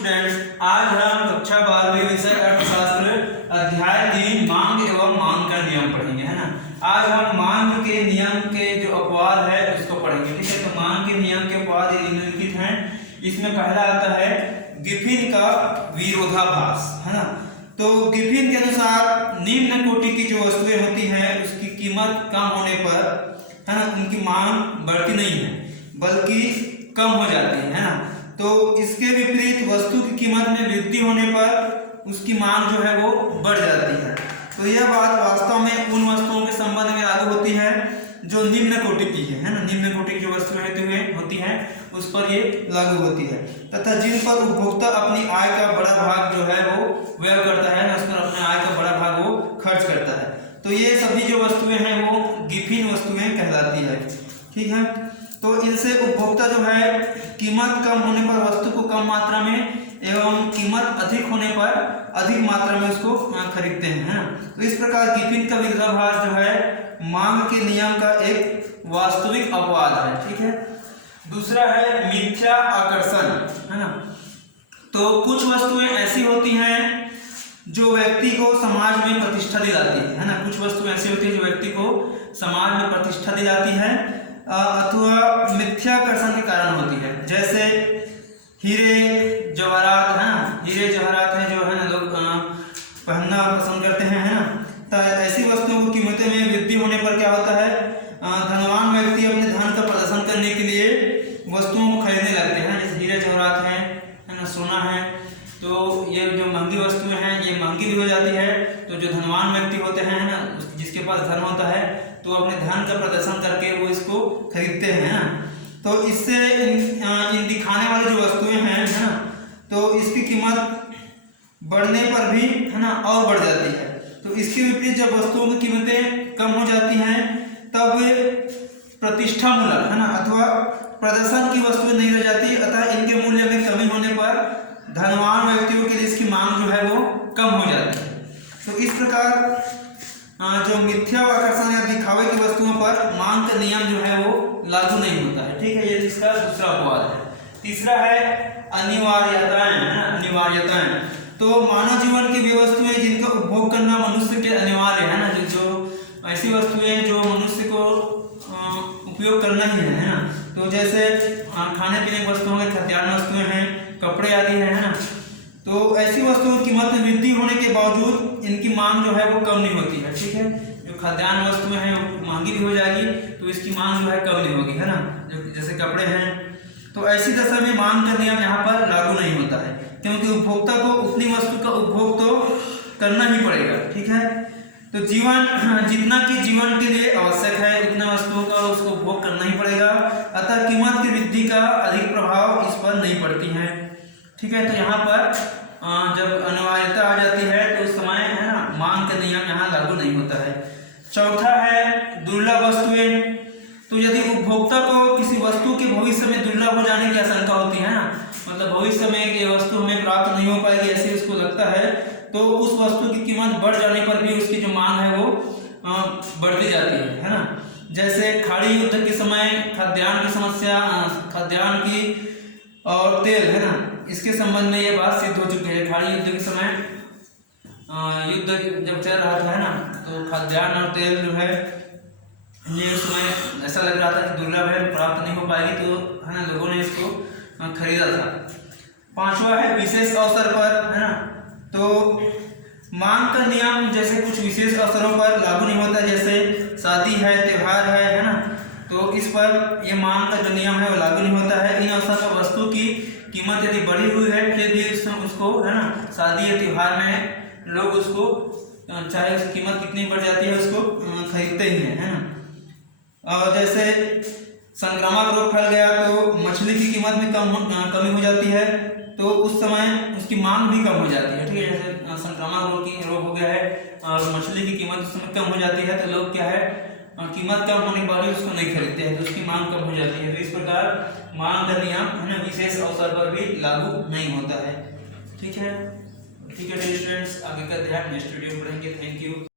Students, आज हम कक्षा 12वीं विषय अर्थशास्त्र अध्याय 3 मांग एवं मांग का नियम पढ़ेंगे, है ना। आज हम मांग के नियम के जो अपवाद है उसको पढ़ेंगे, ठीक है। तो मांग के नियम के अपवाद निम्नलिखित हैं। इसमें पहला आता है गिफिन का विरोधाभास, है ना। तो गिफिन के अनुसार निम्न कोटि की जो वस्तुएं होती हैं उसकी कीमत कम होने पर, है ना, उनकी मांग बढ़ती नहीं है बल्कि कम हो जाती है ना। तो इसके विपरीत वस्तु की कीमत में वृद्धि होने पर उसकी मांग जो है वो बढ़ जाती है। तो यह बात वास्तव में उन वस्तुओं के संबंध में लागू होती है जो निम्न कोटि की है ना। निम्न कोटि की जो वस्तुएं होती हैं उस पर ये लागू होती है, तथा जिन पर उपभोक्ता अपनी आय का बड़ा भाग जो है वो व्यय करता है ना, उस पर अपने आय का बड़ा भाग वो खर्च करता है। तो ये सभी जो वस्तुएं हैं वो गिफिन वस्तुएं कहलाती है, ठीक है। तो इनसे उपभोक्ता जो है कीमत कम होने पर वस्तु को कम मात्रा में एवं कीमत अधिक होने पर अधिक मात्रा में उसको खरीदते हैं, है ना। तो इस प्रकार गिफिन का विरोधाभास जो है मांग के नियम का एक वास्तविक अपवाद है, ठीक है। दूसरा है मिथ्या आकर्षण, है ना। तो कुछ वस्तुएं ऐसी होती हैं जो व्यक्ति को समाज में प्रतिष्ठा दिलाती है ना। कुछ वस्तुएं ऐसी होती है जो व्यक्ति को समाज में प्रतिष्ठा दिलाती है अथवा मिथ्याकर्षण के कारण होती है। जैसे हीरे जवाहरात, है ना। हीरे जवाहरात है जो है ना लोग पहनना पसंद करते हैं, है ना। तो ऐसी वस्तुओं की कीमतों में वृद्धि होने पर क्या होता है, धनवान व्यक्ति अपने धन का प्रदर्शन करने के लिए वस्तुओं को खरीदने लगते हैं। जैसे हीरे जवाहरात है ना, सोना है। तो ये जो महंगी वस्तुएं हैं ये महंगी भी हो जाती है। तो जो धनवान व्यक्ति होते हैं ना, जिसके पास धन होता है तो अपने धन का प्रदर्शन करके वो इसको खरीदते हैं ना। तो इससे इन दिखाने वाली जो वस्तुएं हैं, है ना, तो इसकी कीमत बढ़ने पर भी, है ना, और बढ़ जाती है। तो इसके विपरीत जब वस्तुओं की कीमतें कम हो जाती हैं तब प्रतिष्ठामूलक, है ना, अथवा प्रदर्शन की वस्तुएं नहीं रह जाती, अतः इनके मूल्य में कमी होने पर धनवान व्यक्तियों के लिए इसकी मांग जो है वो कम हो जाती है। तो इस प्रकार जो मिथ्या आकर्षण या दिखावे की वस्तुओं पर मांग का नियम जो है वो लागू नहीं होता है, ठीक है। ये इसका दूसरा अपवाद है। तीसरा है अनिवार्यताएं, है ना, अनिवार्यताएं। तो मानव जीवन की वे वस्तुएं जिनका उपभोग करना मनुष्य के अनिवार्य है ना। जो ऐसी वस्तुएं जो मनुष्य को उपयोग करना ही है ना। तो जैसे खाने पीने की वस्तुओं में खाद्यान्न वस्तुएं हैं, कपड़े आदि है ना। तो ऐसी वस्तुओं की कीमत में वृद्धि होने के बावजूद इनकी मांग जो है वो कम नहीं होती है, ठीक है। जो खाद्यान्न वस्तुएं हैं वो महंगी भी हो जाएगी तो इसकी मांग जो है कम नहीं होगी, है ना। जो जैसे कपड़े हैं, तो ऐसी दशा में मांग का नियम यहाँ पर लागू नहीं होता है, क्योंकि उपभोक्ता को उतनी वस्तु का उपभोग तो करना ही पड़ेगा, ठीक है। तो जितना कि जीवन के लिए आवश्यक है उतना वस्तुओं का उसको उपभोग करना ही पड़ेगा, अतः कीमत की वृद्धि का अधिक प्रभाव इस पर नहीं पड़ती है, ठीक है। तो यहाँ पर जब अनिवार्यता आ जाती है तो उस समय, है ना, मांग का नियम यहाँ लागू नहीं होता है। चौथा है दुर्लभ वस्तुएं। तो यदि उपभोक्ता को किसी वस्तु के भविष्य में दुर्लभ हो जाने की आशंका होती है ना, मतलब भविष्य में ये वस्तु हमें प्राप्त नहीं हो पाएगी ऐसे उसको लगता है, तो उस वस्तु की कीमत बढ़ जाने पर भी उसकी जो मांग है वो बढ़ती जाती है ना। जैसे खाड़ी युद्ध के समय खाद्यान्न की समस्या, खाद्यान्न की और तेल, है ना, इसके संबंध में ये बात सिद्ध हो चुकी है। खाड़ी युद्ध के समय युद्ध जब चल रहा था, है ना, तो खाद्यान्न और तेल जो है ये उसमें ऐसा लग रहा था कि दुर्लभ है, प्राप्त नहीं हो पाएगी, तो है ना लोगों ने इसको खरीदा था। पांचवा है विशेष अवसर पर, है ना। तो मांग का नियम जैसे कुछ विशेष अवसरों पर लागू नहीं होता, जैसे शादी है, त्योहार है ना। तो इस पर ये मांग का जो नियम है वो लागू नहीं होता है। इन अवसर पर वस्तु की कीमत यदि बढ़ी हुई है फिर भी उसको, है ना, शादी या त्योहार में लोग उसको चाहे उसकी कीमत कितनी बढ़ जाती है उसको खरीदते ही हैं, है ना। और जैसे संक्रामक रोग फैल गया तो मछली की कीमत में कमी हो जाती है, तो उस समय उसकी मांग भी कम हो जाती है, ठीक है। जैसे संक्रामक रोग हो गया है और मछली की कीमत उस समय कम हो जाती है, तो लोग क्या है कीमत कम होने के बाद उसको नहीं खरीदते हैं, तो उसकी मांग कम हो जाती है। तो इस प्रकार मांग का नियम, है ना, विशेष अवसर पर भी लागू नहीं होता है, ठीक है। ठीक है स्टूडेंट्स, आगे का ध्यान नेक्स्ट वीडियो में पढ़ेंगे। Thank you.